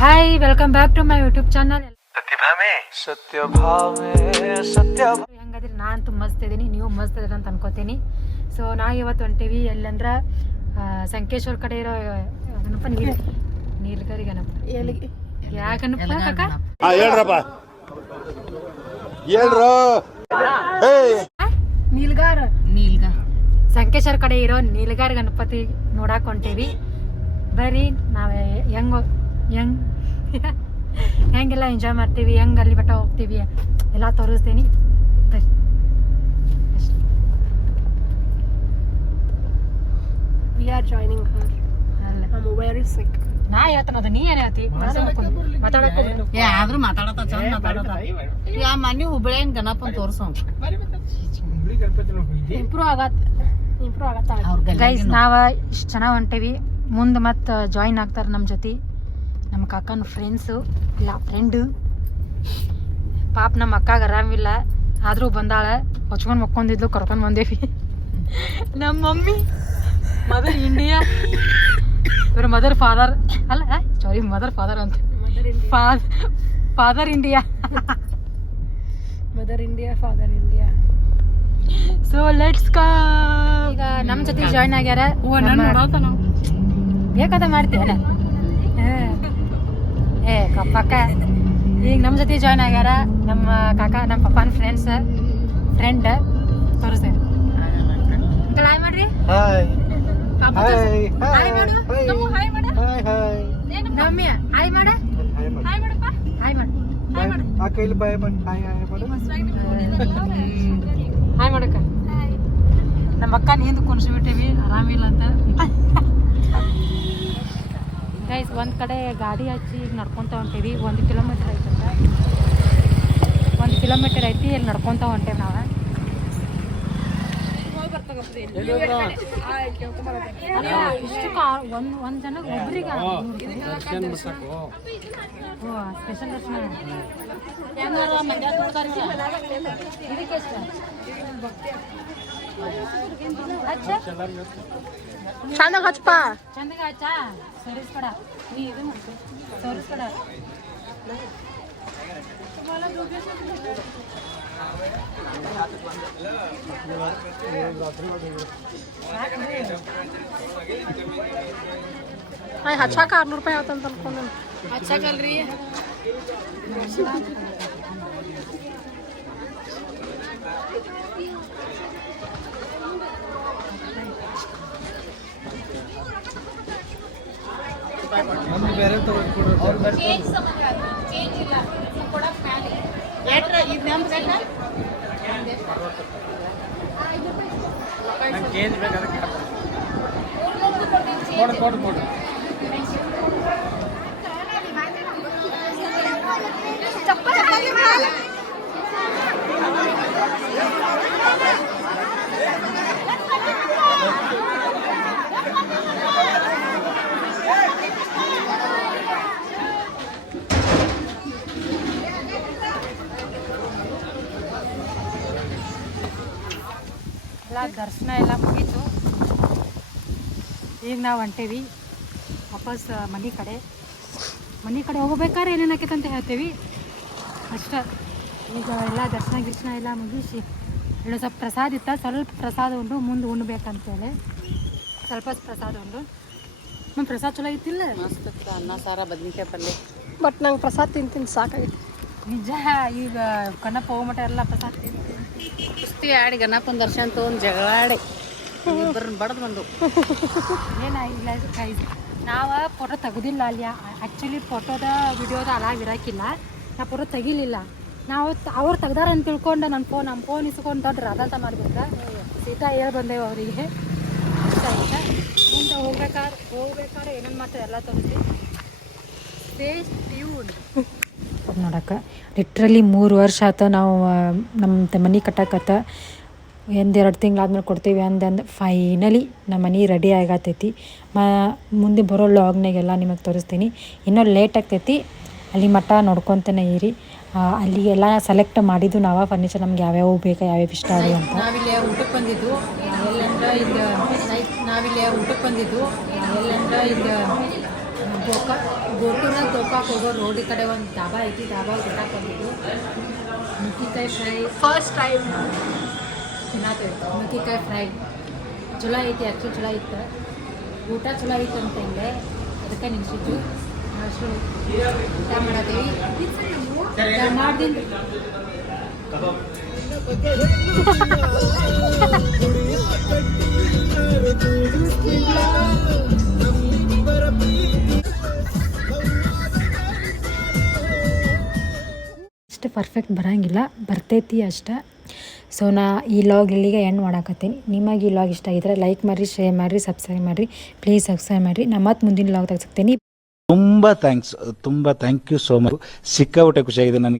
Hi, welcome back to my YouTube channel. ಹೆಂಗದ್ರಿ? ನಾನು ಮಸ್ತ್ ಇದೀನಿ, ನೀವು ಮಸ್ತ್ ಇದೀರ ಅಂತ ಅನ್ಕೋತೀನಿ. ಸೊ ನಾ ಇವತ್ತು ಹೊಂಟೀವಿ ಎಲ್ಲಂದ್ರ ಸಂಕೇಶ್ವರ ಕಡೆ ಇರೋ ಗಣಪ ನೀಲಗರಿ ಗಣಪ. ಯಾ ಗಣಪ ಕಾಕ? ನೀಲ್ಗಾರ ಸಂಕೇಶ್ವರ ಕಡೆ ಇರೋ ನೀಲಗಾರ ಗಣಪತಿ ನೋಡಾಕ್ ಹೊಂಟೇವಿ. ಬರ್ರಿ ನಾವ್ ಹೆಂಗೆಲ್ಲ ಎಂಜಾಯ್ ಮಾಡ್ತೀವಿ, ಹೆಂಗೆ ಅಲ್ಲಿ ಬೆಟ್ಟ ಹೋಗ್ತೀವಿ ಎಲ್ಲ ತೋರಿಸ್ತೀನಿ. ನಾ ಹೇಳ್ತಾನದ, ನೀ ಏನ್ ಹೇಳ್ತಿ? ಮನಿ ಹುಬ್ಳಿಯನ್ ಗಣಪನ್ ತೋರ್ಸೋ ಇಂಪ್ರೂವ್ ಆಗತ್ತ. ಗೈಸ್, ನಾವ ಇಷ್ಟು ಚೆನ್ನಾಗಿ ಹೊಂಟೇವಿ. ಮುಂದೆ ಮತ್ತೆ ಜಾಯಿನ್ ಆಗ್ತಾರ ನಮ್ಮ ಜೊತೆ ನಮ್ಮ ಕಾಕನ ಫ್ರೆಂಡ್ಸು, ಇಲ್ಲ ಫ್ರೆಂಡು. ಪಾಪ ನಮ್ಮ ಅಕ್ಕಾಗ ಆರಾಮಿಲ್ಲ, ಆದರೂ ಬಂದಾಳ. ಹೊಚ್ಕೊಂಡು ಮಕ್ಕೊಂಡಿದ್ಲು, ಕರ್ಕೊಂಡು ಬಂದೇವಿ. ನಮ್ಮ ಮಮ್ಮಿ ಮದರ್ ಇಂಡಿಯಾ, ಇವ್ರ ಮದರ್ ಫಾದರ್ ಅಲ್ಲ, ಸಾರಿ ಮದರ್ ಫಾದರ್ ಅಂತ, father India, mother India, father India. So let's go. ಈಗ ನಮ್ಮ ಜೊತೆ ಜಾಯಿನ್ ಆಗ್ಯಾರ. ಬೇಕಾದ ಮಾಡ್ತೀವಲ್ಲ ಪಕ್ಕ. ಈಗ ನಮ್ಮ ಜೊತೆ ಜಾಯ್ನ್ ಆಗ್ಯಾರ ನಮ್ಮ ಕಾಕ, ನಮ್ಮ ಪಪ್ಪನ ಫ್ರೆಂಡ್ ತೋರಿಸ್ತಾರೆ. ಹಾಯ್ ಮಾಡ್ರಿ. ಹಾಯ್ ಮಾಡು. ಮಮ್ಮಿ ಹಾಯ್ ಮಾಡ. ಹಾಯ್ ಮಾಡಪ್ಪ. ಹಾಯ್ ಮಾಡು. ಹಾಯ್ ಮಾಡಕ್ಕ. ನಮ್ಮ ಅಕ್ಕ ಹಿಂದೆ ಕುಣಿಸ್ಬಿಟ್ಟಿವಿ, ಆರಾಮಿಲ್ಲ ಅಂತ. ಗೈಸ್, ಒಂದು ಕಡೆ ಗಾಡಿ ಹಚ್ಚಿ ಈಗ ನಡ್ಕೊತ ಹೊಂಟೇವಿ. 1 ಕಿಲೋಮೀಟ್ರ್ ಐತಂತ, 1 ಕಿಲೋಮೀಟರ್ ಐತಿ. ಇಲ್ಲಿ ನಡ್ಕೊತ ಹೊಂಟೇವಿ ನಾವು. ಇಷ್ಟು ಒಂದು ಜನಕ್ಕೆ ಒಬ್ರಿಗೆ ಸ್ಪೆಷಲ್ ದರ್ಶನ. ಚಂದಾಗ ಹಚ್ಚಪ್ಪ, ಚಂದಾಗ ಹಚ್ಚಾ. ಸರಿಸ್ಬೇಡ, ನೀ ಇದು ಮಾಡ್ತೀವಿ, ಸರಿಸ್ಬೇಡ. ಹಚ್ಚಾಕ 600 ರೂಪಾಯಿ ಆತಂತ ಅನ್ಕೊಂಡು ಹಚ್ಚಾಕಲ್ರಿ. ದರ್ಶನ ಎಲ್ಲ ಮುಗೀತು. ಈಗ ನಾವು ಹೊಂಟೇವಿ ವಾಪಸ್ ಮನೆ ಕಡೆ ಹೋಗ್ಬೇಕಾದ್ರೆ ಏನೇನು ಆಕೈತೆ ಅಂತ ಹೇಳ್ತೇವಿ ಅಷ್ಟೇ. ಈಗ ಎಲ್ಲ ದರ್ಶನ ಎಲ್ಲ ಮುಗಿಸಿ ಇಲ್ಲ ಸ್ವಲ್ಪ ಪ್ರಸಾದ ಇತ್ತ, ಸ್ವಲ್ಪ ಪ್ರಸಾದ ಉಂಡು ಮುಂದೆ ಉಣ್ಬೇಕಂತೇಳಿ ಸ್ವಲ್ಪ ಪ್ರಸಾದ ಉಂಡು. ನಮ್ಮ ಪ್ರಸಾದ ಚಲೋ ಐತಿಲ್ಲ, ಮಸ್ತ್ ಅನ್ನ ಸಾರ ಬದ್ನಿಕಾಯಿ ಪಲ್ಯ. ಬಟ್ ನಂಗೆ ಪ್ರಸಾದ ತಿಂತೀನಿ ಸಾಕಾಗೈತಿ ನಿಜ. ಈಗ ಕನ್ನಪ್ಪ ಹೋಗ್ಮಟ ಎಲ್ಲ ಪ್ರಸಾದ ಕುಸ್ತಿ ಆಡಿ ಗಣಪನ ದರ್ಶನ ತೊಗೊಂಡು ಜಗಳಾಡಿ ಇಬ್ಬರನ್ನ ಬಡ್ದು ಬಂದು ಏನಾಗಿಲ್ಲ. ನಾವು ಫೋಟೋ ತೆಗೆದಿಲ್ಲ ಅಲ್ಲಿ. ಆ್ಯಕ್ಚುಲಿ ಫೋಟೋದ ವಿಡಿಯೋದ ಅಲಾಗ್ ಇರೋಕ್ಕಿಲ್ಲ, ನಾ ಫೋಟೋ ತೆಗಿಲಿಲ್ಲ. ನಾವು ಅವ್ರು ತೆಗ್ದಾರ ಅಂತ ತಿಳ್ಕೊಂಡು ನಮ್ಮ ಫೋನ್ ಇಸ್ಕೊಂಡು ದೊಡ್ಡ ರಾಧಾಂತ ಮಾಡಿಬಿಟ್ರೆ ಸೀದಾ ಹೇಳಿ ಬಂದೇವು ಅವರಿಗೆ. ಇಷ್ಟ ಆಯ್ತಾ? ಮುಂದೆ ಹೋಗ್ಬೇಕಾದ್ರೆ ಏನೇನು ಮಾಡ್ತಾರೆ ಎಲ್ಲ ತೋರಿಸಿ ನೋಡಕ್ಕೆ. ಲಿಟ್ರಲಿ 3 ವರ್ಷ ಆತ ನಾವು ನಮ್ಮ ಮನೆ ಕಟ್ಟಕತ್ತ. 1-2 ತಿಂಗಳಾದ್ಮೇಲೆ ಕೊಡ್ತೀವಿ ಅಂದಂದು ಫೈನಲಿ ನಮ್ಮ ಮನೆ ರೆಡಿ ಆಗತೈತಿ. ಮುಂದೆ ಬರೋ ಲಾಗ್ನಾಗೆಲ್ಲ ನಿಮಗೆ ತೋರಿಸ್ತೀನಿ. ಇನ್ನೂ ಲೇಟ್ ಆಗ್ತೈತಿ, ಅಲ್ಲಿ ಮಟ್ಟ ನೋಡ್ಕೊತಾನೆ ಇರಿ. ಅಲ್ಲಿಗೆಲ್ಲ ಸೆಲೆಕ್ಟ್ ಮಾಡಿದ್ದು ನಾವು ಫರ್ನಿಚರ್, ನಮ್ಗೆ ಯಾವ್ಯಾವ ಬೇಕು, ಯಾವ್ಯಾವ ಇಷ್ಟ ಆಗಿ ಅಂತ. ನಾವಿಲ್ಲಿ ಊಟಕ್ಕೆ ಬಂದಿದ್ದು ಗೋಟುನ ಗೋಕಾಕ್ ಹೋಗೋ ರೋಡ್ ಈ ಕಡೆ ಒಂದು ಡಾಬಾ ಐತಿ, ಡಾಬಾ ಗೋಟಾಕ್ ಬಂದಿದ್ದು ನುಗ್ಗಿಕಾಯಿ ಫ್ರೈ ಫಸ್ಟ್ ಟೈಮ್ ತಿನ್ನತ್ತೈತೆ. ನುಗ್ಗಿಕಾಯಿ ಫ್ರೈ ಚಲೋ ಐತಿ, ಆ್ಯಕ್ಚುಲಿ ಚಲೋ ಇತ್ತು, ಊಟ ಚಲೋ ಐತೆ ಅಂತ ಹಿಂಗೆ ಅದಕ್ಕೆ ನಿಲ್ಸಿದ್ದು. ಅಷ್ಟು ಊಟ ಮಾಡತ್ತೀವಿ ಮಾಡ್ದಿಂದ ಅಷ್ಟು ಪರ್ಫೆಕ್ಟ್ ಬರೋಂಗಿಲ್ಲ, ಬರ್ತೈತಿ ಅಷ್ಟೆ. ಸೊ ನಾ ಈ ಲಾಗ್ ಇಲ್ಲಿಗೆ ಎಂಡ್ ಮಾಡಾಕತ್ತೀನಿ. ನಿಮಗೆ ಈ ಲಾಗ್ ಇಷ್ಟ ಆಗಿದ್ರೆ ಲೈಕ್ ಮಾಡಿರಿ, ಶೇರ್ ಮಾಡಿರಿ, ಸಬ್ಸ್ಕ್ರೈಬ್ ಮಾಡಿರಿ. ಪ್ಲೀಸ್ ಸಬ್ಸ್ಕ್ರೈಬ್ ಮಾಡಿರಿ. ನಾ ಮತ್ತೆ ಮುಂದಿನ ಲಾಗ್ ಸಿಗ್ತೀನಿ. ತುಂಬ ಥ್ಯಾಂಕ್ ಯು ಸೋ ಮಚ್. ಸಿಕ್ಕಾಪಟ್ಟೆ ಖುಷಿಯಾಗಿದೆ ನನಗೆ.